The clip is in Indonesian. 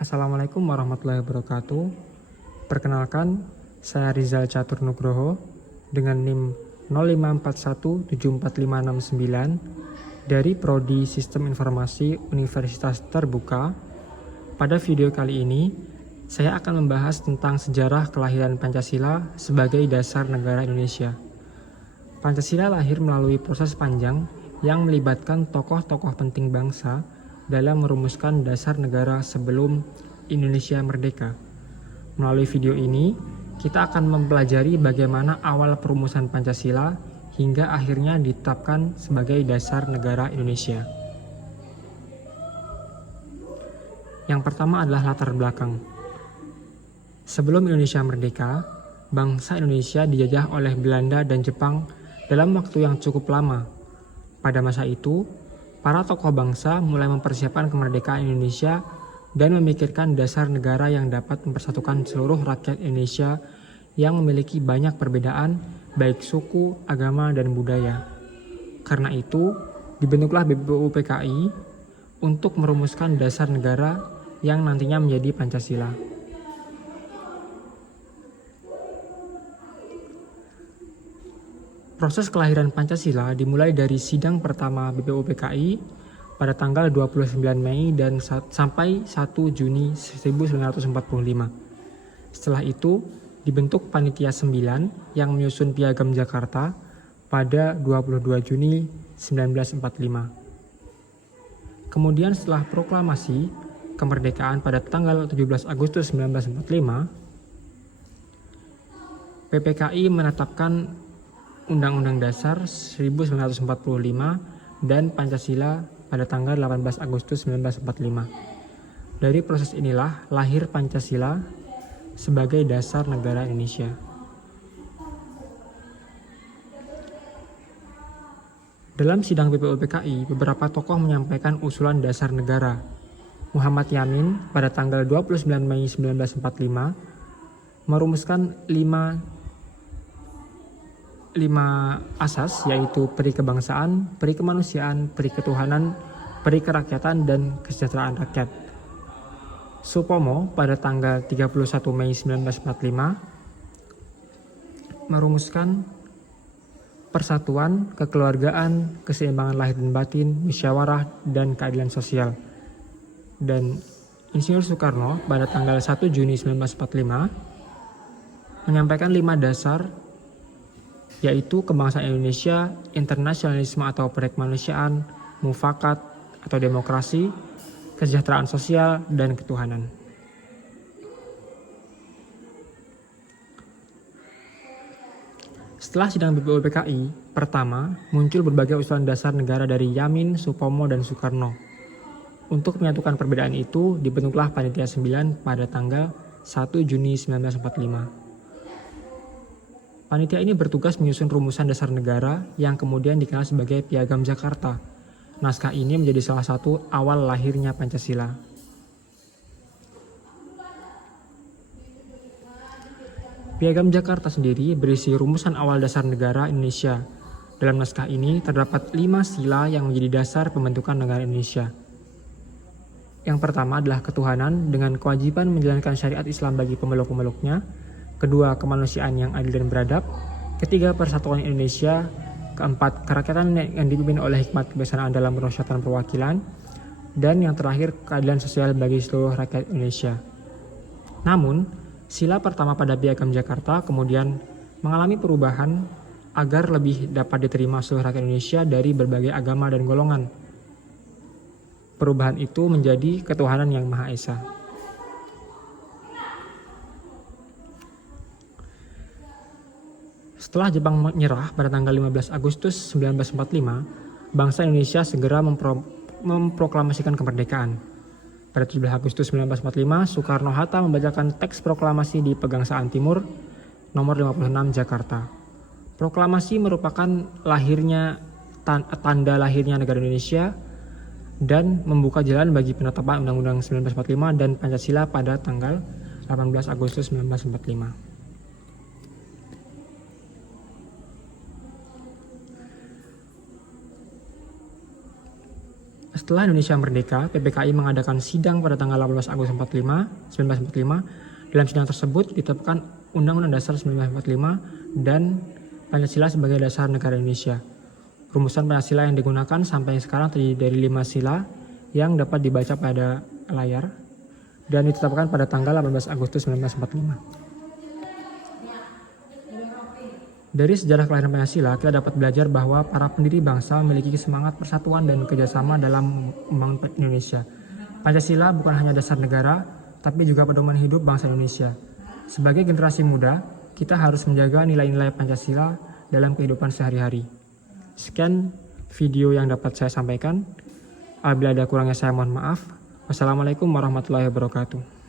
Assalamualaikum warahmatullahi wabarakatuh. Perkenalkan, saya Rizal Catur Nugroho dengan NIM 0541745569 dari Prodi Sistem Informasi Universitas Terbuka. Pada video kali ini, saya akan membahas tentang sejarah kelahiran Pancasila sebagai dasar negara Indonesia. Pancasila lahir melalui proses panjang yang melibatkan tokoh-tokoh penting bangsa dalam merumuskan dasar negara sebelum Indonesia merdeka. Melalui video ini, kita akan mempelajari bagaimana awal perumusan Pancasila hingga akhirnya ditetapkan sebagai dasar negara Indonesia. Yang pertama adalah latar belakang. Sebelum Indonesia merdeka, bangsa Indonesia dijajah oleh Belanda dan Jepang dalam waktu yang cukup lama. Pada masa itu, para tokoh bangsa mulai mempersiapkan kemerdekaan Indonesia dan memikirkan dasar negara yang dapat mempersatukan seluruh rakyat Indonesia yang memiliki banyak perbedaan, baik suku, agama, dan budaya. Karena itu, dibentuklah BPUPKI untuk merumuskan dasar negara yang nantinya menjadi Pancasila. Proses kelahiran Pancasila dimulai dari sidang pertama BPUPKI pada tanggal 29 Mei dan sampai 1 Juni 1945. Setelah itu, dibentuk Panitia 9 yang menyusun Piagam Jakarta pada 22 Juni 1945. Kemudian setelah proklamasi kemerdekaan pada tanggal 17 Agustus 1945, PPKI menetapkan Undang-Undang Dasar 1945 dan Pancasila pada tanggal 18 Agustus 1945. Dari proses inilah lahir Pancasila sebagai dasar negara Indonesia. Dalam sidang BPUPKI, beberapa tokoh menyampaikan usulan dasar negara. Muhammad Yamin pada tanggal 29 Mei 1945 merumuskan lima asas, yaitu peri kebangsaan, peri kemanusiaan, peri ketuhanan, peri kerakyatan, dan kesejahteraan rakyat. Supomo pada tanggal 31 Mei 1945 merumuskan persatuan, kekeluargaan, keseimbangan lahir dan batin, musyawarah, dan keadilan sosial. Dan Insinyur Soekarno pada tanggal 1 Juni 1945 menyampaikan 5 dasar, yaitu kebangsaan Indonesia, internasionalisme atau perekemanusiaan, mufakat atau demokrasi, kesejahteraan sosial, dan ketuhanan. Setelah sidang BPUPKI pertama, muncul berbagai usulan dasar negara dari Yamin, Supomo, dan Soekarno. Untuk menyatukan perbedaan itu, dibentuklah Panitia 9 pada tanggal 1 Juni 1945. Panitia ini bertugas menyusun rumusan dasar negara yang kemudian dikenal sebagai Piagam Jakarta. Naskah ini menjadi salah satu awal lahirnya Pancasila. Piagam Jakarta sendiri berisi rumusan awal dasar negara Indonesia. Dalam naskah ini terdapat 5 sila yang menjadi dasar pembentukan negara Indonesia. Yang pertama adalah ketuhanan dengan kewajiban menjalankan syariat Islam bagi pemeluk-pemeluknya. Kedua, kemanusiaan yang adil dan beradab. Ketiga, persatuan Indonesia. Keempat, kerakyatan yang dipimpin oleh hikmat kebijaksanaan dalam permusyawaratan perwakilan. Dan yang terakhir, keadilan sosial bagi seluruh rakyat Indonesia. Namun, sila pertama pada Piagam Jakarta kemudian mengalami perubahan agar lebih dapat diterima seluruh rakyat Indonesia dari berbagai agama dan golongan. Perubahan itu menjadi ketuhanan yang Maha Esa. Setelah Jepang menyerah pada tanggal 15 Agustus 1945, bangsa Indonesia segera memproklamasikan kemerdekaan. Pada 17 Agustus 1945, Soekarno-Hatta membacakan teks proklamasi di Pegangsaan Timur, nomor 56 Jakarta. Proklamasi merupakan tanda lahirnya negara Indonesia dan membuka jalan bagi penetapan Undang-Undang 1945 dan Pancasila pada tanggal 18 Agustus 1945. Setelah Indonesia merdeka, PPKI mengadakan sidang pada tanggal 18 Agustus 1945. Dalam sidang tersebut ditetapkan Undang-Undang Dasar 1945 dan Pancasila sebagai dasar negara Indonesia. Rumusan Pancasila yang digunakan sampai sekarang terdiri dari 5 sila yang dapat dibaca pada layar dan ditetapkan pada tanggal 18 Agustus 1945. Dari sejarah kelahiran Pancasila, kita dapat belajar bahwa para pendiri bangsa memiliki semangat persatuan dan kerjasama dalam membangun Indonesia. Pancasila bukan hanya dasar negara, tapi juga pedoman hidup bangsa Indonesia. Sebagai generasi muda, kita harus menjaga nilai-nilai Pancasila dalam kehidupan sehari-hari. Sekian video yang dapat saya sampaikan. Apabila ada kurangnya saya mohon maaf. Wassalamualaikum warahmatullahi wabarakatuh.